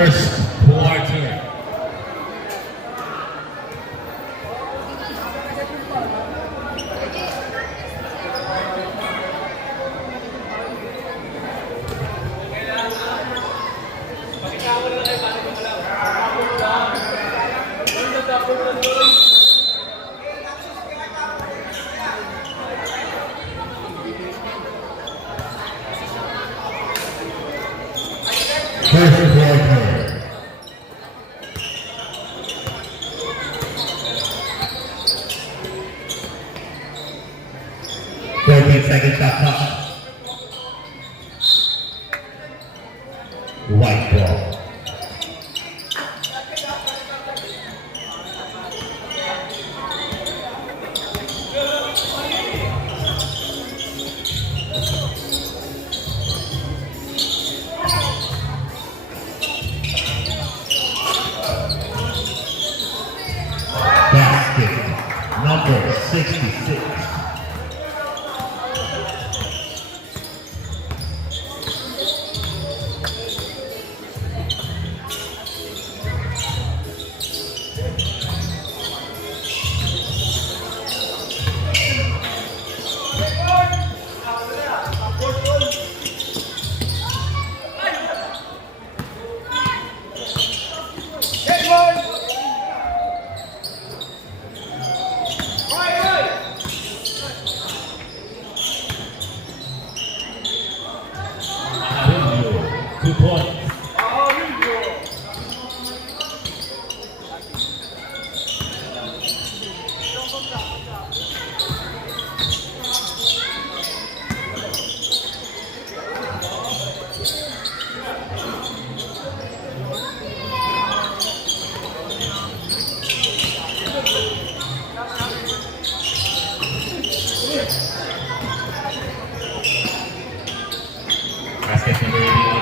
first quarter. First quarter. 14 seconds shot clock. White ball. Basket number 66. Good point. Basket number 81.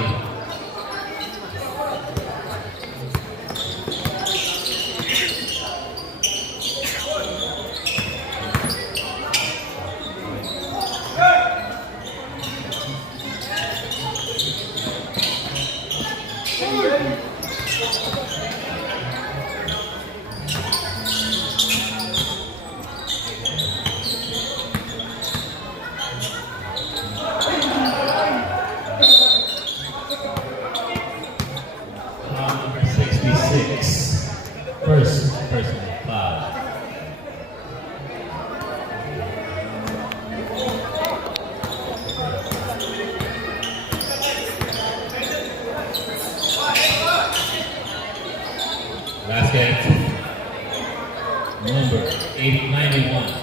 Number 66. First personal foul. Basket number 91.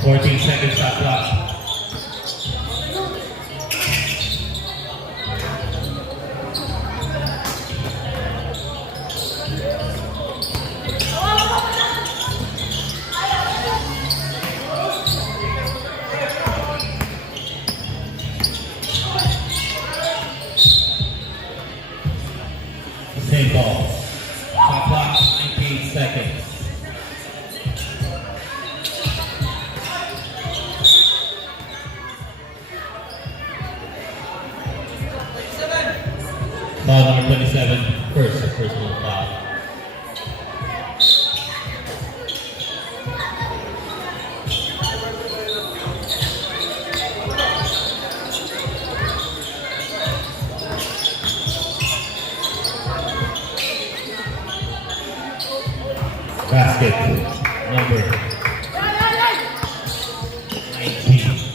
Fourteen seconds shot clock. Same ball. Shot clock, 19 seconds. Foul number 27, first personal foul. Basket number 19.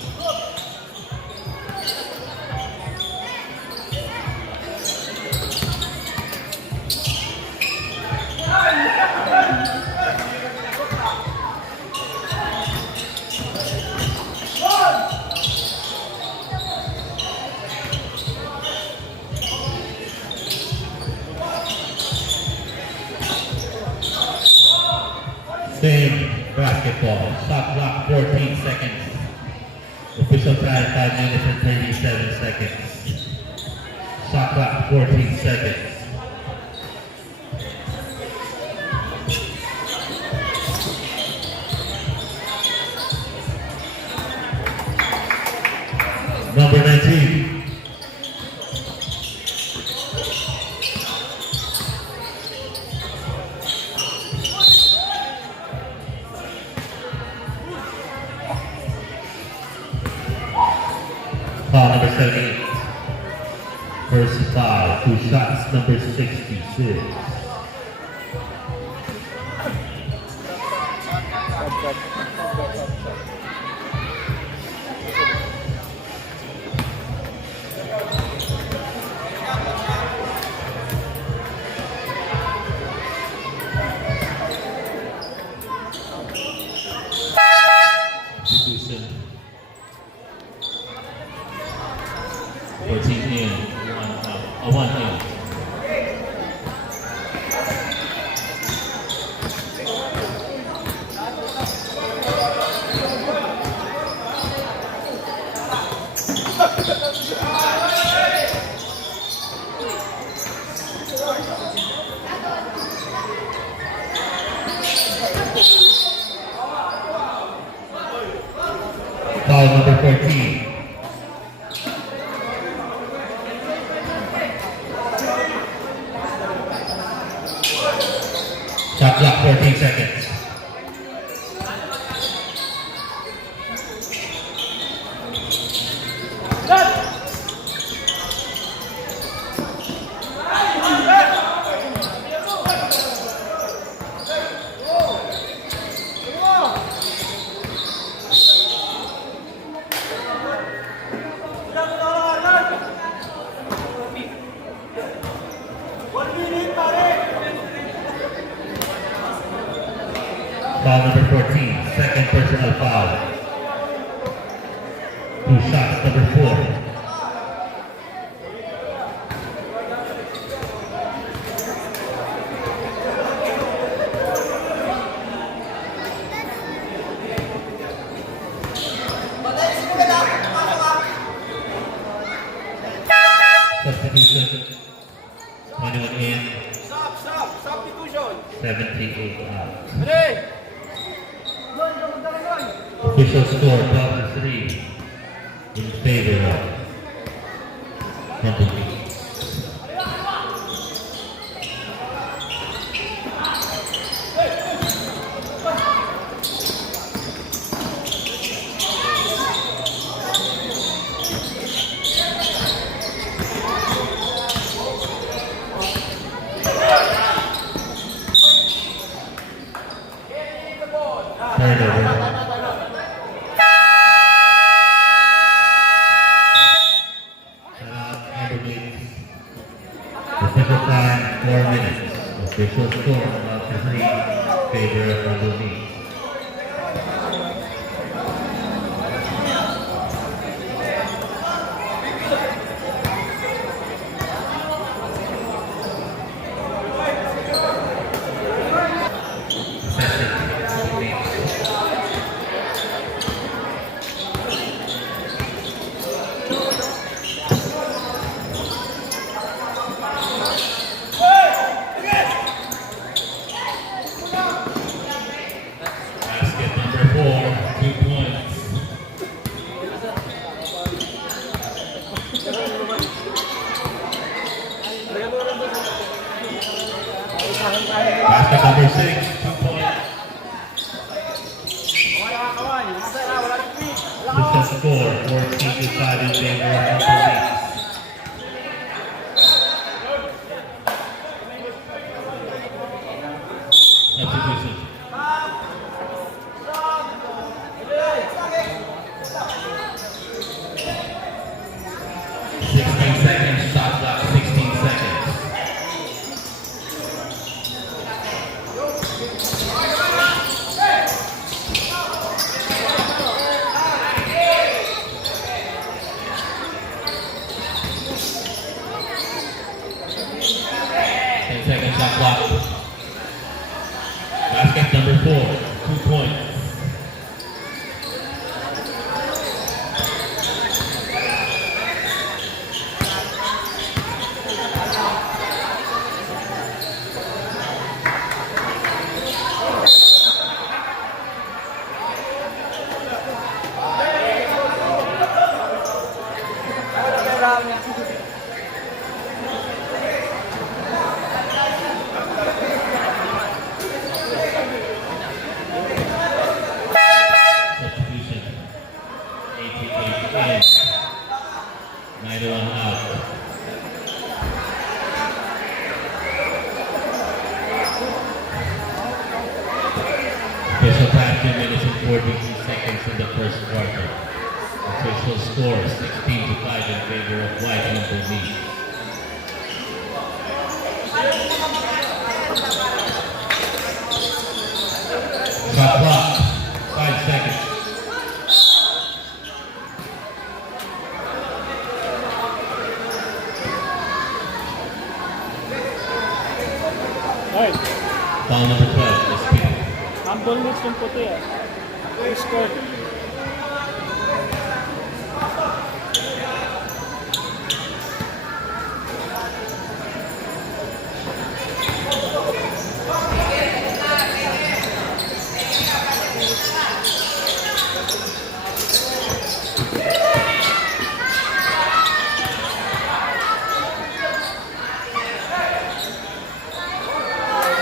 Same basketball. Shot clock 14 seconds. Official time 5 minutes and 37 seconds. Shot clock 14 seconds. Number 19. Foul number 78. First foul, 2 shots, number 66. Substitution. 14 in, 1 out. 1 in. Foul number 14. Shot clock 14 seconds. Foul number 14, second personal foul. 2 shots, number 4. Substitution. 21 in. Substitution. 78 out. Ready? Official score 12-3 in favor of Temple Beach. Turnover. Official time 4 minutes. Official score 12-3 favor of Temple Beach. Basket number 4, 2 points. Basket number 6, 2 points. Official score 14-5 in favor of Temple Beach. Substitution. 16 seconds, shot clock 16 seconds. Ten seconds shot clock. Basket number 4. 2 points. Substitution. 88 in. 91 out. Official time 2 minutes and 42 seconds in the first quarter. Official score 16-5 in favor of White on the lead. Shot clock, 5 seconds. Ay, Foul number 12, disputed. humble moves yung puti ah. Who scored?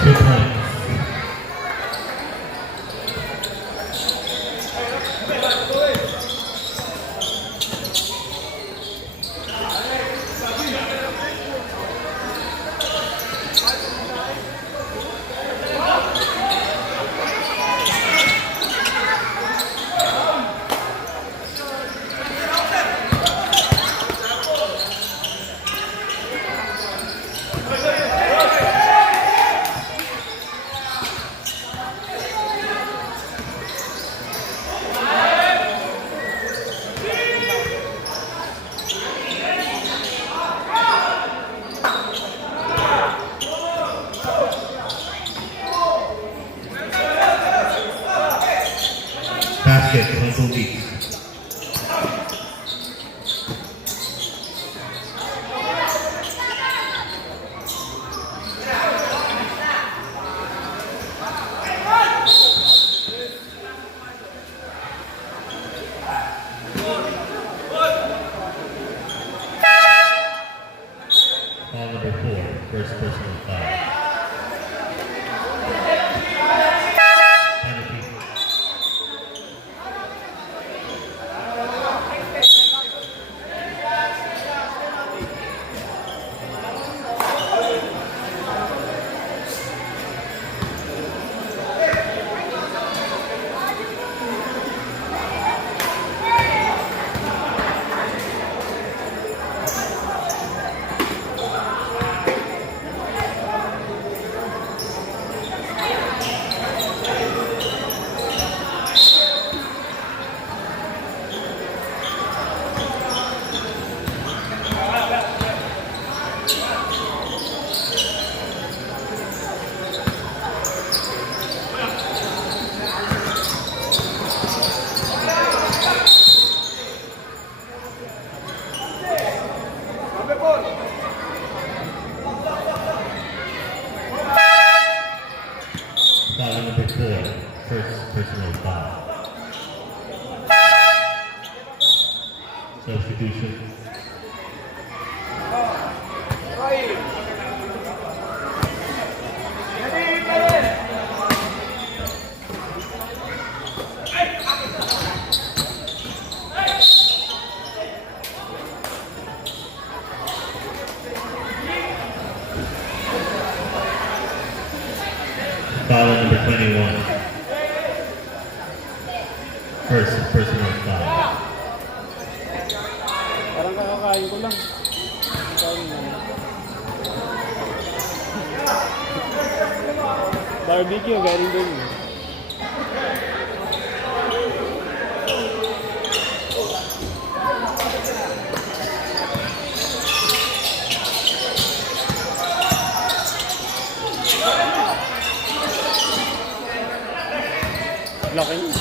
Two points. Basket, Hunter Leaks. Foul number 4, first personal foul. Penalty. Foul number 4, first personal foul. Substitution. Foul number 21. First personal foul. Parang kakakain ko lang. Kain lang. Barbecue, galing dun. Laki niya.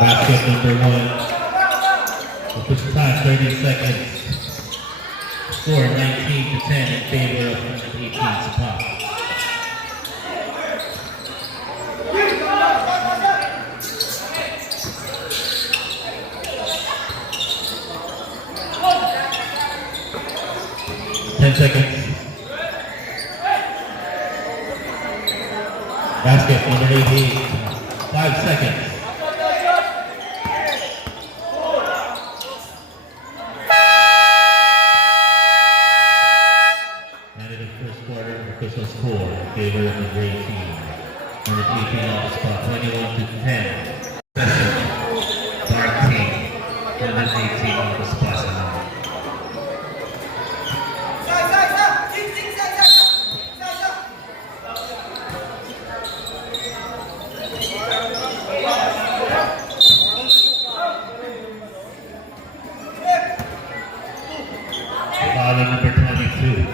Basket number 1. Official time 30 seconds. Score 19-10 in favor of number 18 Sapag. Seconds. Basket number 18. 5 seconds. And in the first quarter, official score in favor of number 18. Number 18 on the spot, 21-10. Special. Dark team. And then 18 on the spot. Foul number 22.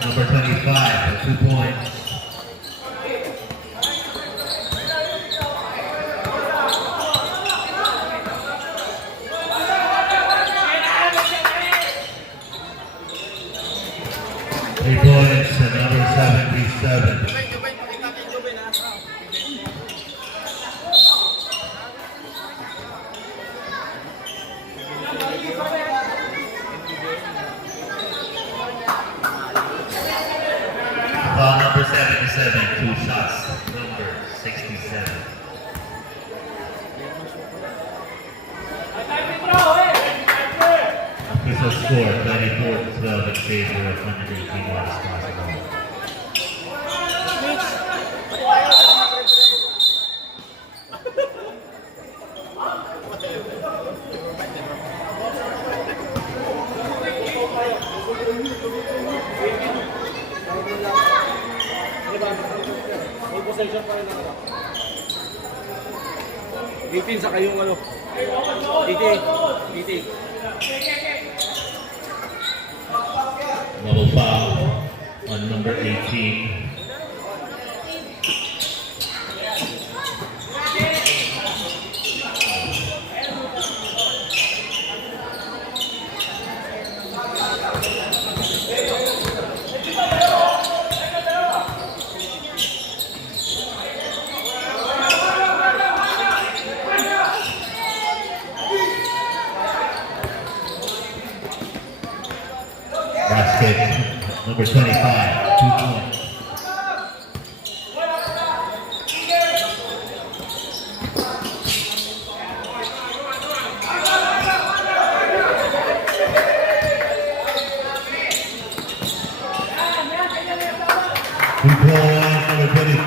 Number 25 for 2 points. Three points and number 77. Foul number 77, 2 shots, number 67. Official score 34-12 in favor of 118 Water Sponsorable. May possession pa rin ako. 18 sa kayong ano. 80. Double foul on number 18. Basket number 25, 2 points. Number 25.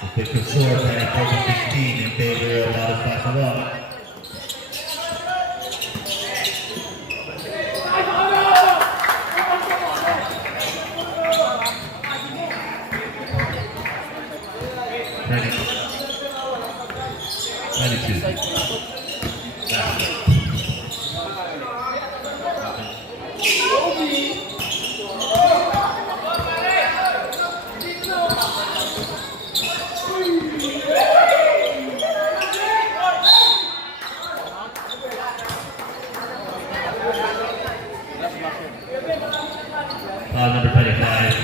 The picture score 24-16 in favor of Water Sponsorable. Foul number 25.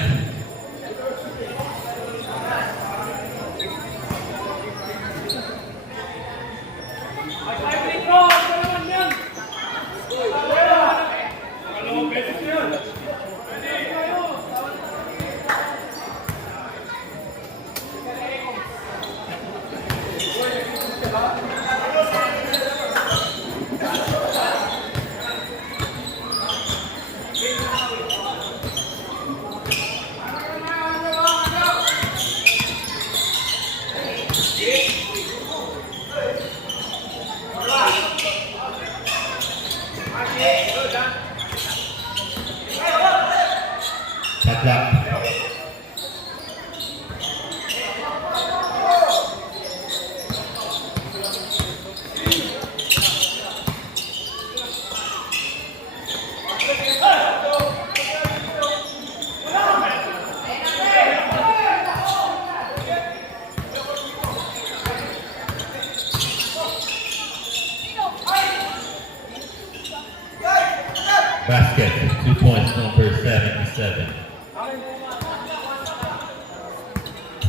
Basket, 2 points, number 77.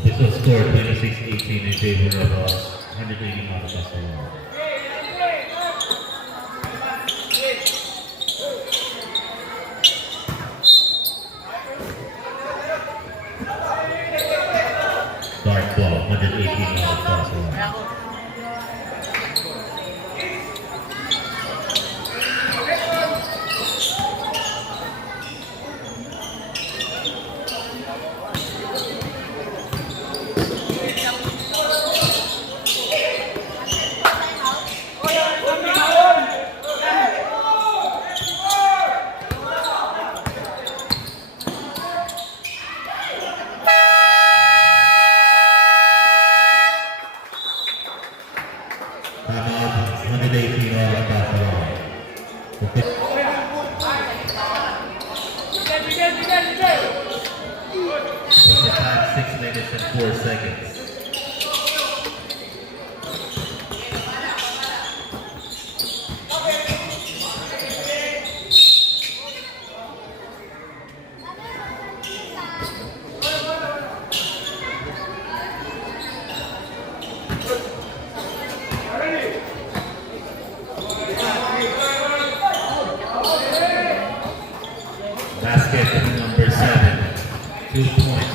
This will score 26-18 in favor of 180 Mount Barcelona. Dark ball, 118 Mount Barcelona. Timeout, 118 Mount Barcelona. With the time 6 minutes and 4 seconds. Basket number 7, 2 points.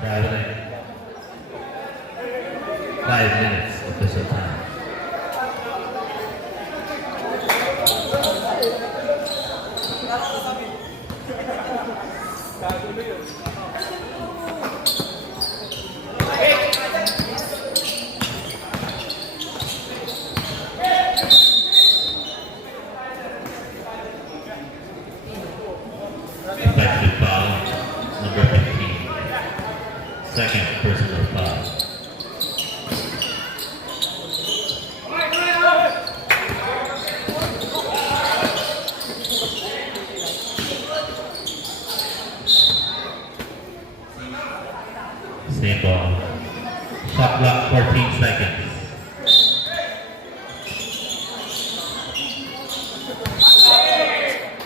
Traveling. 5 minutes official time. Effective foul, number 15. Second personal foul. Same ball. Shot clock 14 seconds.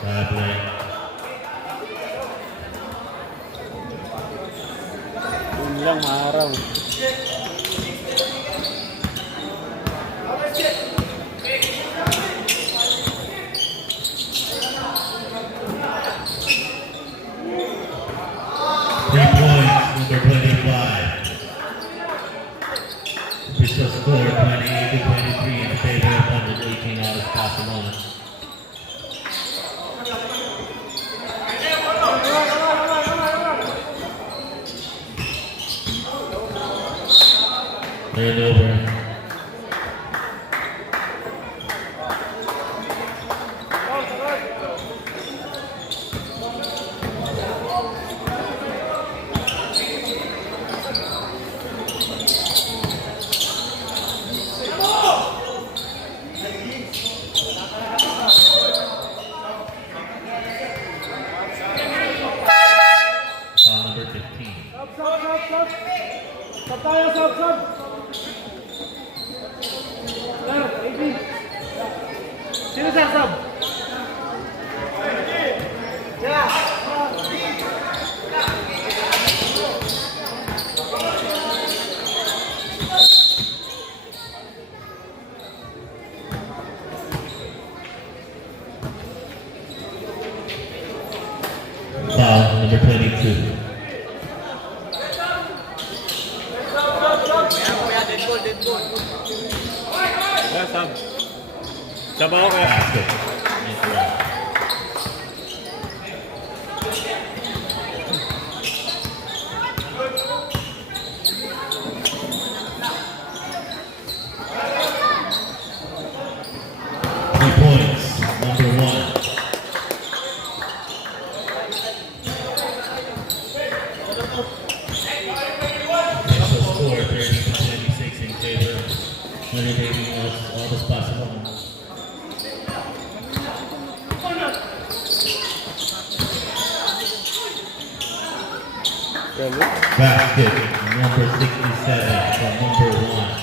Traveling. Yun lang, maaraw. Three points, number 25. Official score 28-23 in favor of 118 out of Barcelona. Turnover. Foul number 15. Sab tayo, sab! Sir, AB. Sino sab? Foul number 22. Yeah, sab. Sab ako kaya. Basket. Incorrect. Galing. Basket number 67 from number 1.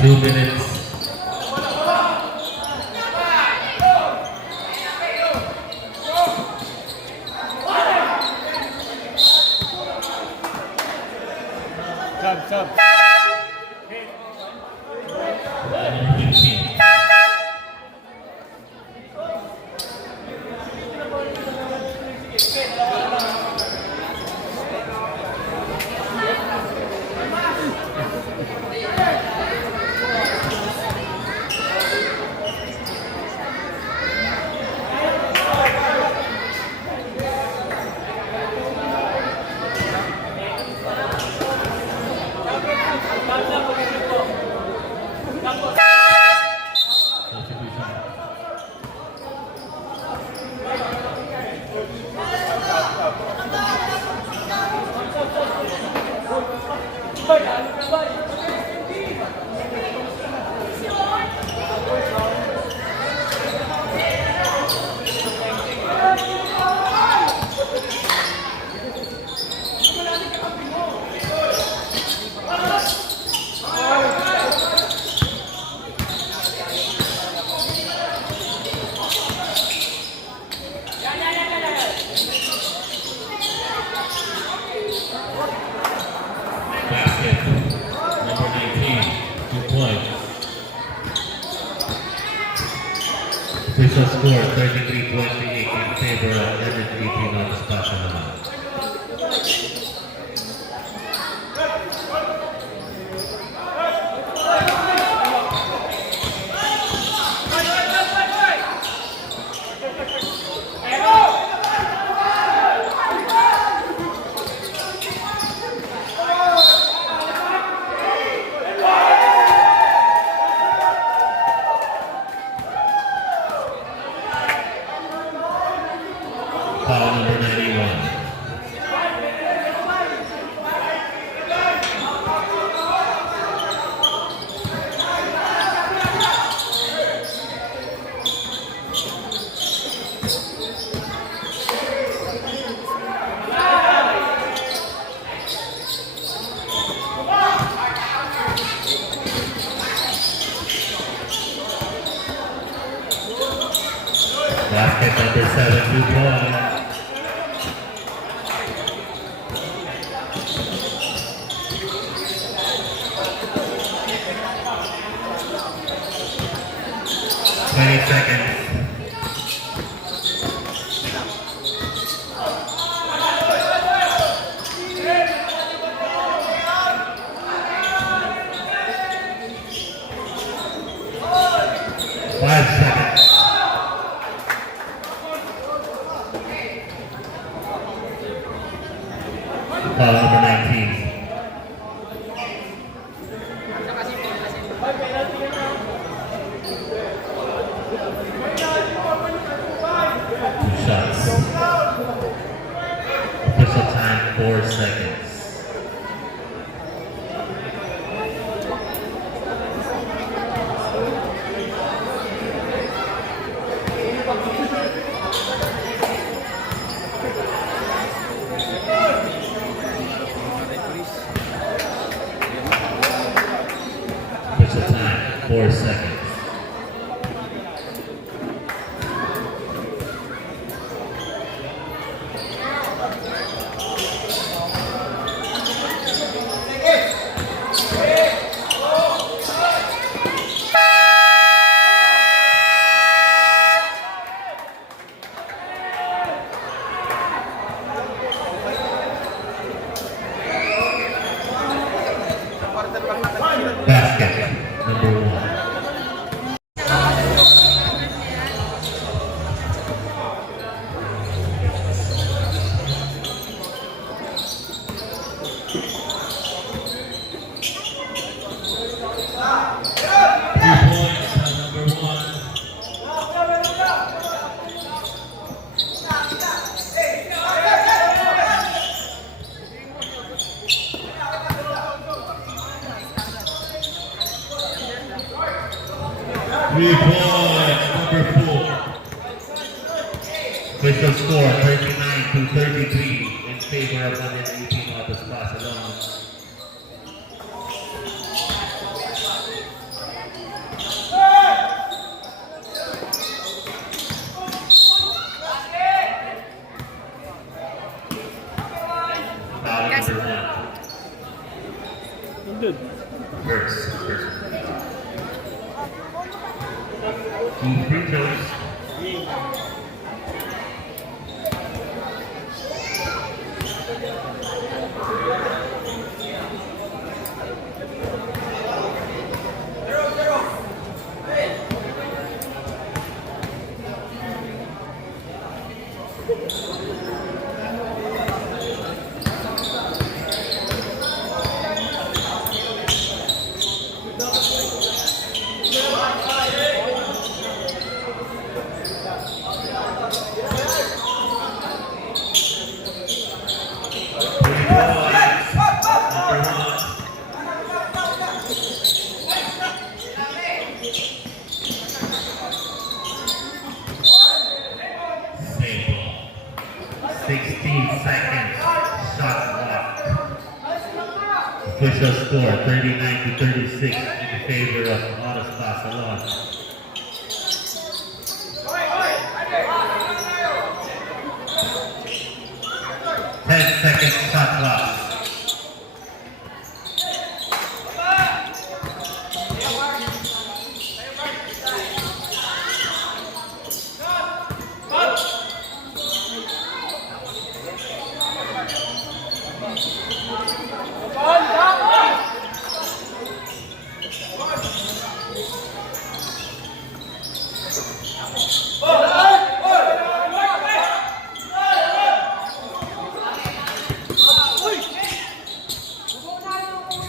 Two minutes. Sub. Number 15. Basket number 19. 2 points. Official score 33-28 in favor of Emmett 18 on the spot on the line. Foul number 91. Basket number 7, 2 points. Seconds. Five seconds. Foul number 19. Shots. Official time 4 seconds. Official time 4 seconds. Basket number 1. 3 points, number 4. Official score 39-33 in favor of 118 Autos Barcelona. Foul number 1. Nandun. First. Two free throws. Same ball. 16 seconds. Shot clock. Official score 39-36 in favor of Autos Barcelona. Ten-second shot clock.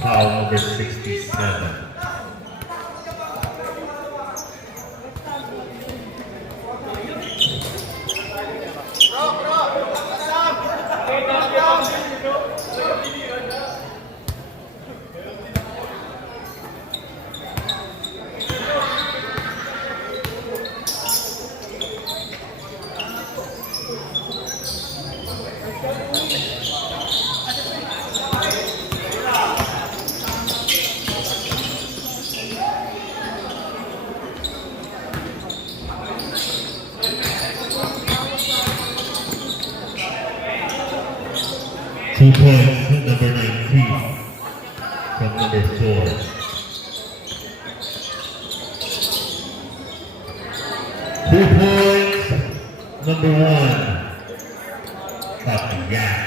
Foul number 67. Two points, number 19 from number 4. Two points, number 1. Papiyan.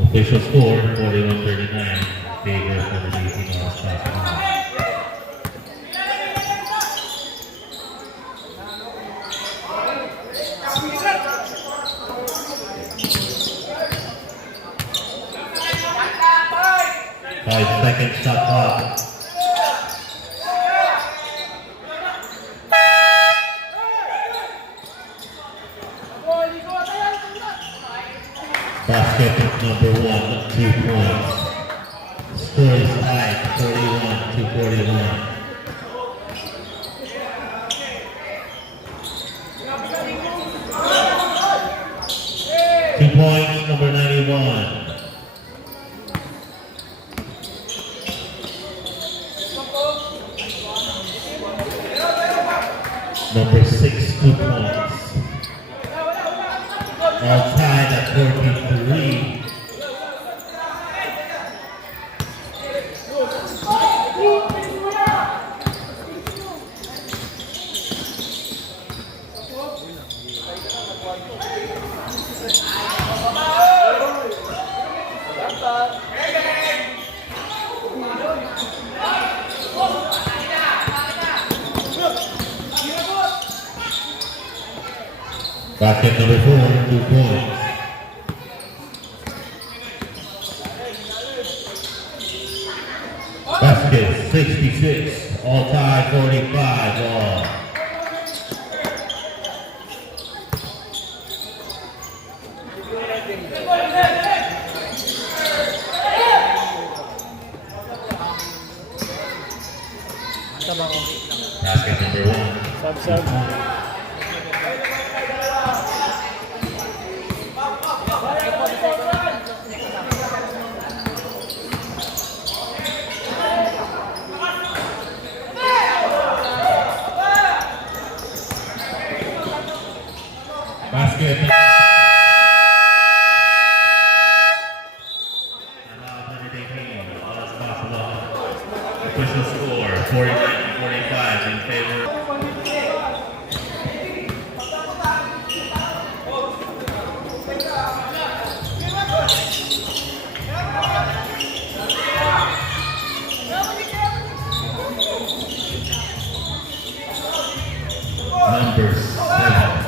Official score 41-39 favor of the 18 Autos Barcelona. 5-second shot clock. Basket number 1, 2 points. Score is tied 41-41. Two points, number 91. Number 6, 2 points. All tied at 43. Basket number 4, 2 points. Basket 66, all tie 45 all. Tama ko. Basket number 1. Sab-sab. Basket. Timeout, 118. All is possible. Official score 49-45 in favor. Number 7.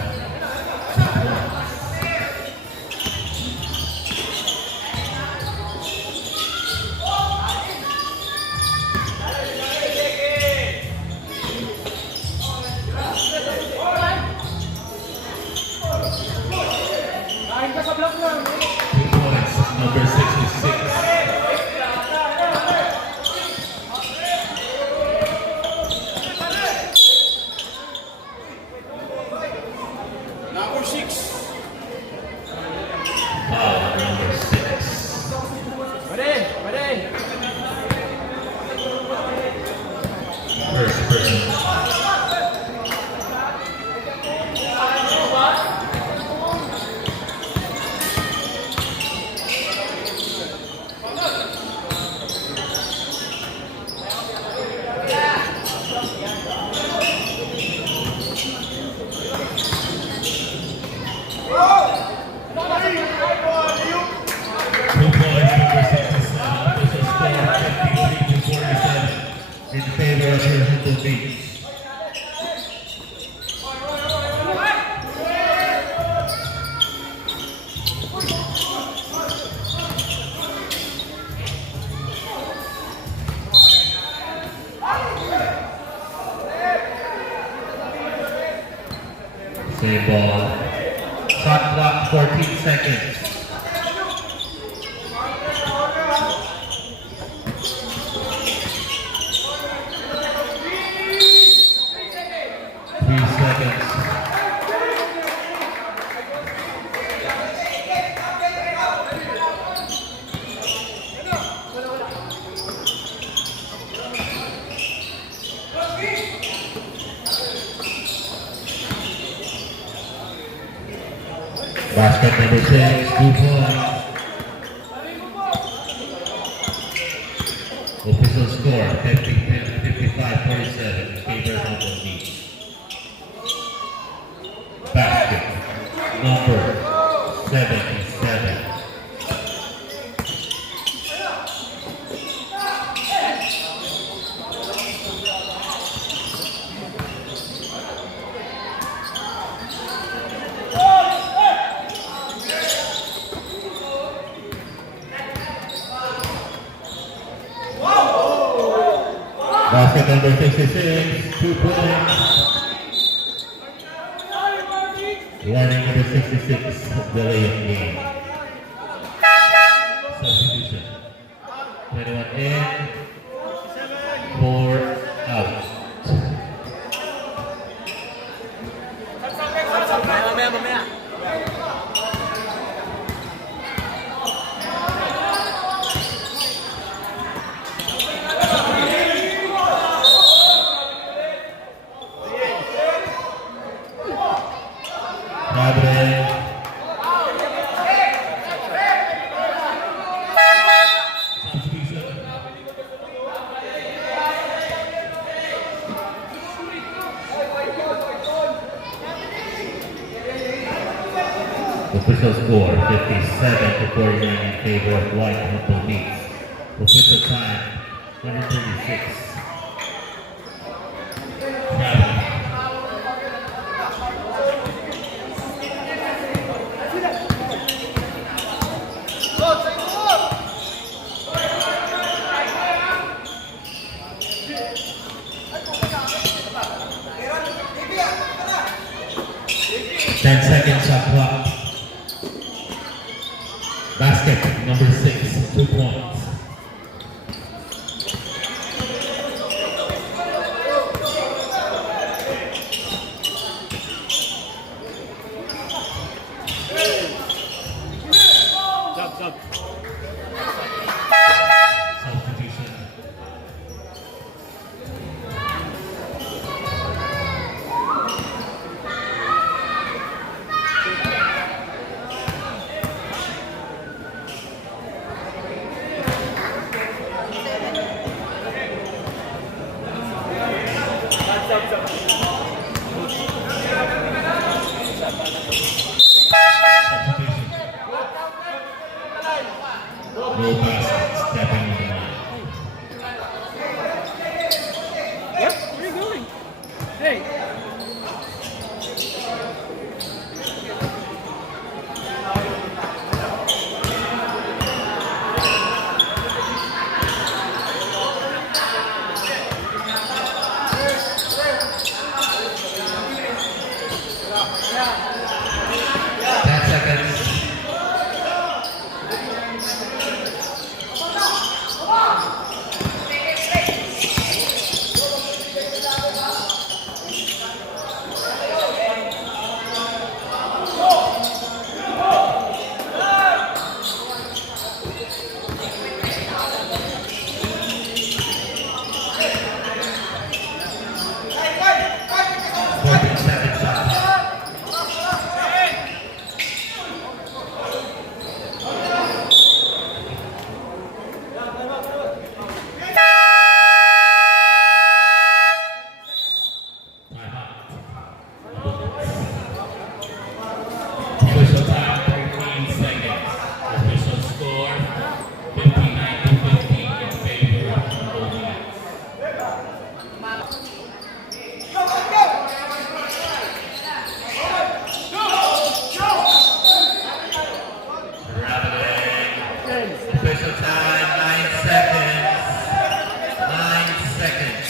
Kain ka sa block lang. 2 points, number 66. Number 6. Foul, number 6. Pare, pare. First person. In favor of her Humble Beach. Same ball. Shot clock 14 seconds. Basket number 6, 2 points. Official score 55-47 in favor of Humble Beach. Basket number 77. Basket number 66, 2 points. Warning number 66, delay of game. Substitution. 21 in, 4 out. Mamaya, mamaya. Gabriel. Substitution. Official score 57-49 in favor of White Humble Beach. Official time 136. Gabriel. 10 seconds shot clock. Basket number 6, 2 points. Sub, sub. Substitution. Sub, sub. Substitution. No basket. Stepping on the line. What? Where are you going? Hey. Ten seconds. Official time 13 seconds. Official score 59-50 in favor of Cambodia. Traveling. Official time 9 seconds. 9 seconds.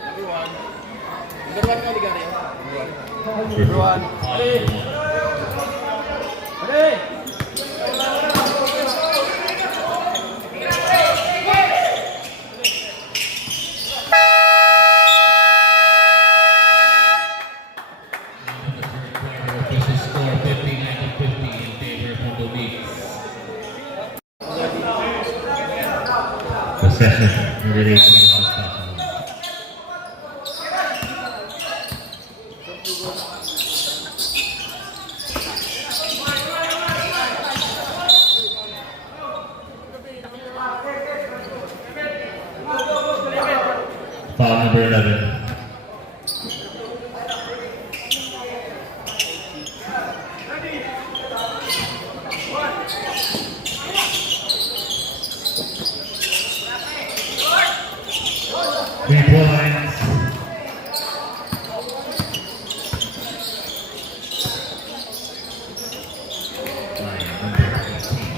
Number 1 ka, Ligari. Number one. Ready? Ready? Official score 59-50 in favor of Mozambique. Possession number 18 on the spot. Foul number 11. Three points. Line number 18.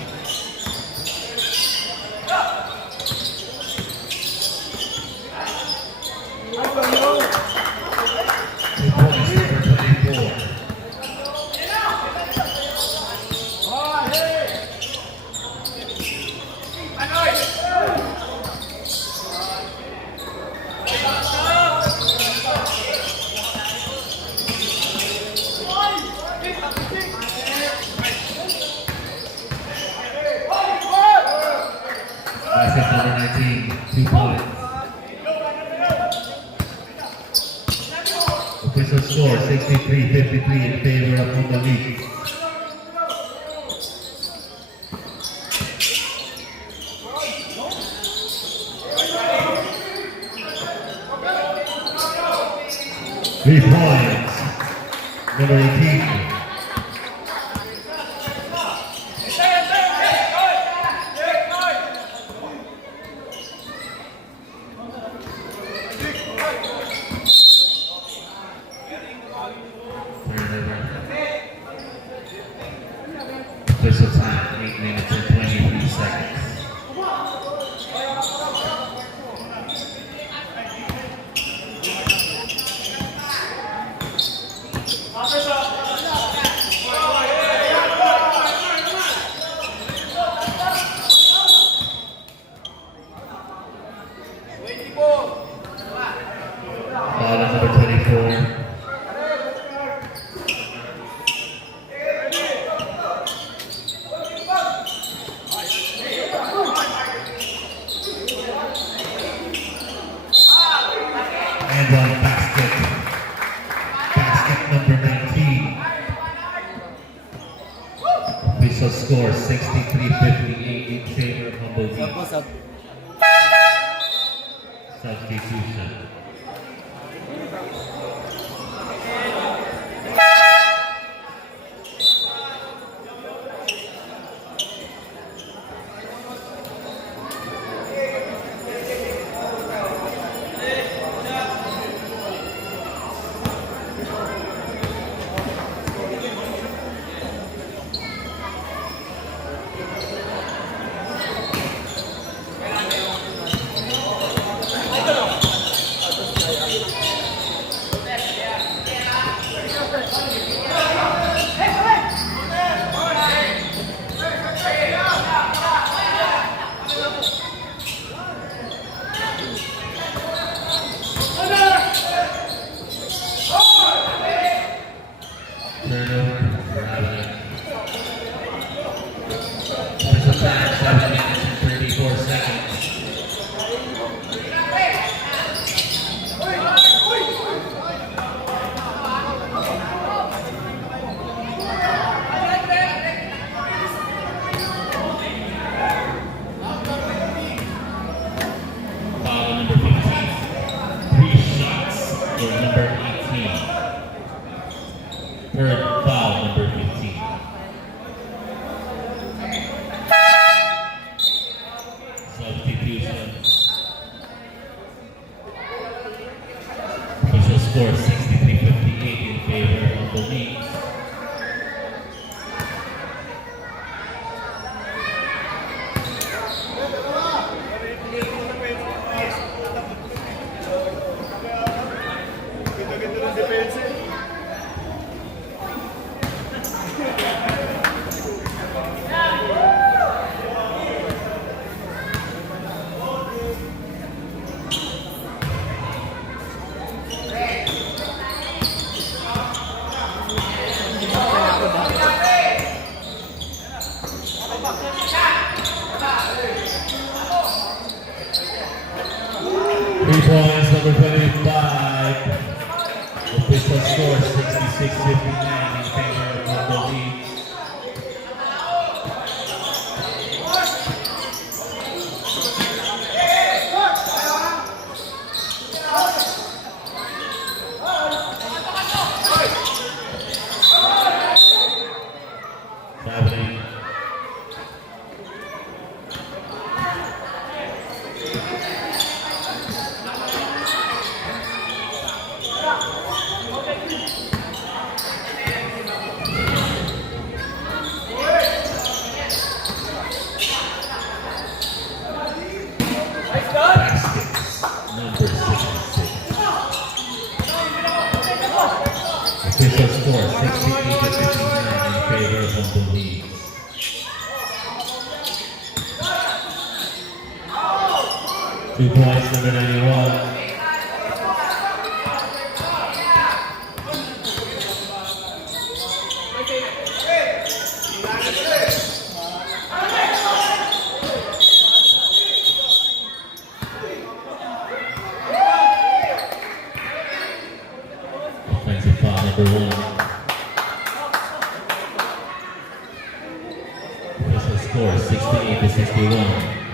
Two points, number 24. Basket number 19, 2 points. Official score 63-53 in favor of Mozambique. Three points. Number 18. Official time, 8 minutes and 23 seconds. score 63-58 in favor of Humboldt Sub po, East. sub. Substitution. Turnover for Abilene. Official time 7 minutes and 34 seconds. Foul number 15. 3 shots for number 18. Third foul, number 15. Substitution. Official score 63-58 in favor of the league. Ganda ng depensa eh. Three points, number 25. Official score 66-59 in favor of Humboldt East. Traveling. Baskets, number 66. Official score 68-59 in favor of Humboldt East. Two points, number 91. Offensive foul number 1. Official score 68-61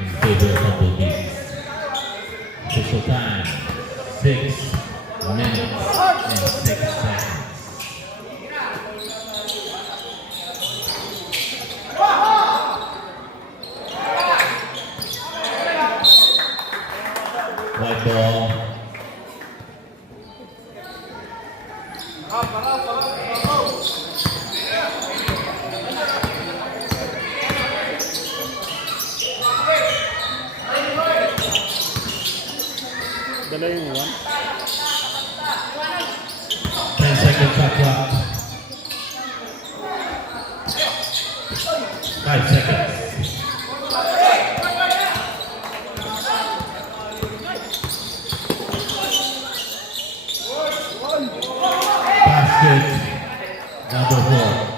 in favor of Humboldt East. Official time 6 minutes and 6 seconds. White ball. Dala yung 1. 10 seconds shot clock. 5 seconds. Basket number 4.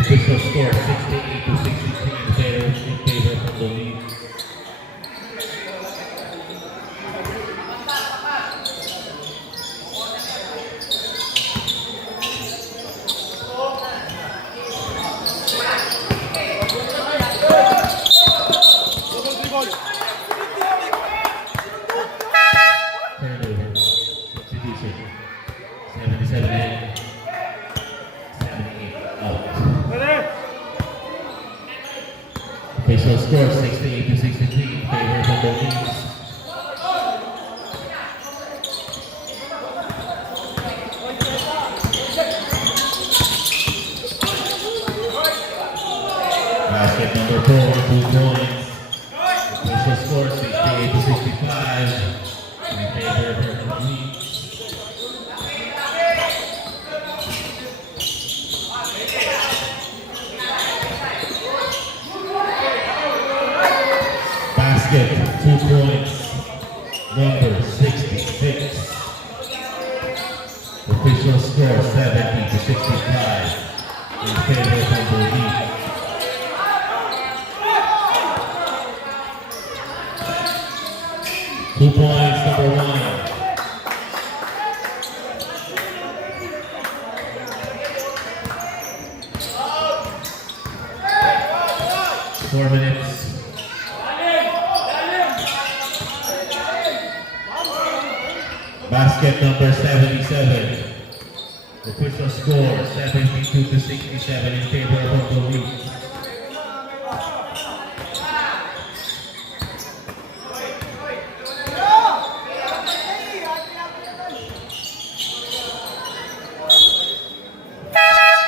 Official score 68-63 in favor of the lead. Official score 68 to 63 in favor of Humble Wings. Basket number 4, 2 points. Official score 68 to 65 in favor of Humble Wings. Basket, 2 points, number 66. Official score 70 to 65 in favor of Humble Wings. 2 points, number 1. Four minutes. Basket number 77. Official score 72 to 67 in favor of Humble Wings.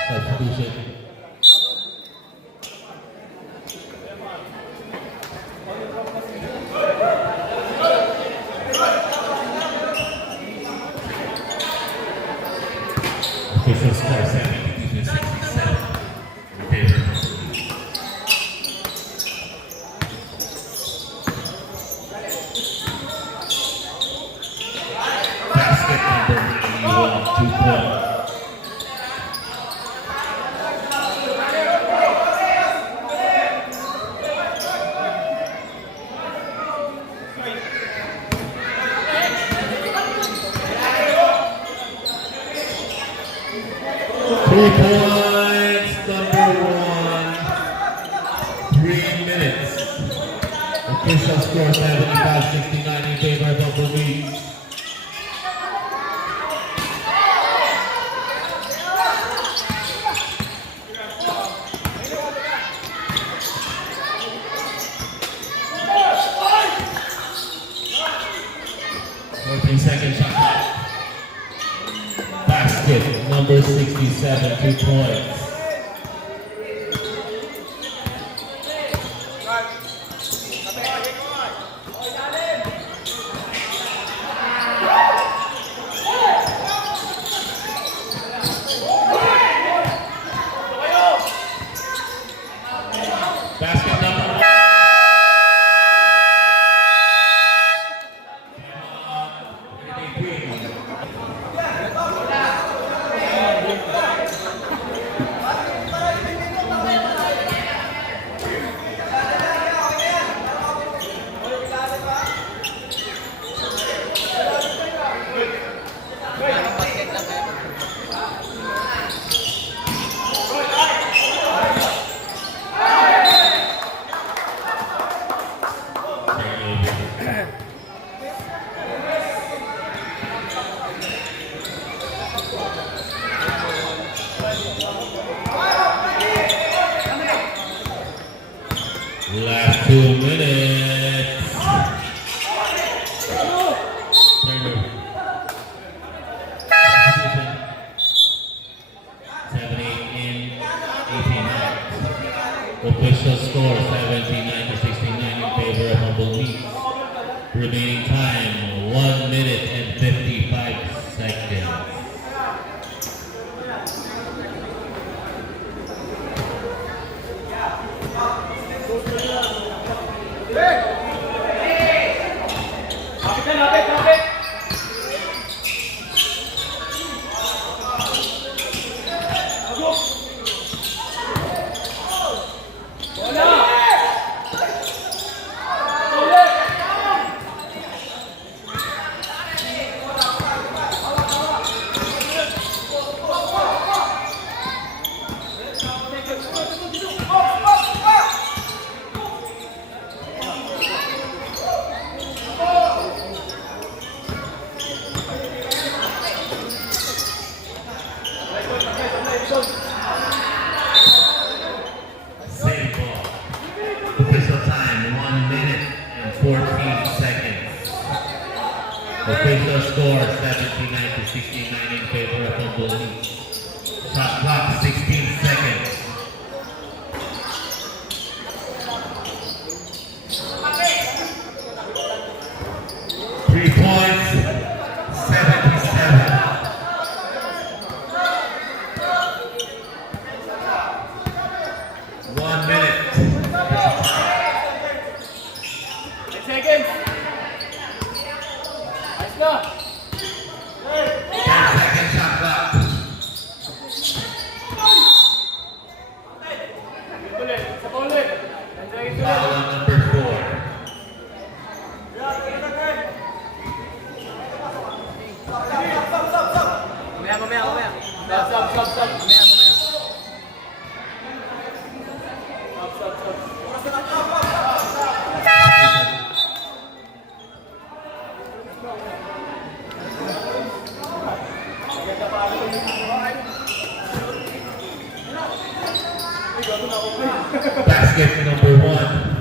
Substitution. Official score 72 to 67 in favor of Humble Wings. Basket number 91, 2 points. Three points, number 1. 3 minutes. Official score 75-69 in favor of Humble Wings. Second shot clock. Basket number 67, 2 points. Basket number 1. Last 2 minutes. Turnover. Substitution. 7-8 in, 18 out. Official score 79 to 69 in favor of Humble Wings. Remaining time 1 minute and 55 seconds. Official score 79 to 69 in favor of Humboldt East. Shot clock 16 seconds. Three points, 77. 1 minute. 10 seconds. Ayos na. 10 second shot clock. Ulit. Isa pa ulit. 10 seconds Foul ulit. on number 4. Mamaya. Stop. Mamaya. Stop. Basket number 1.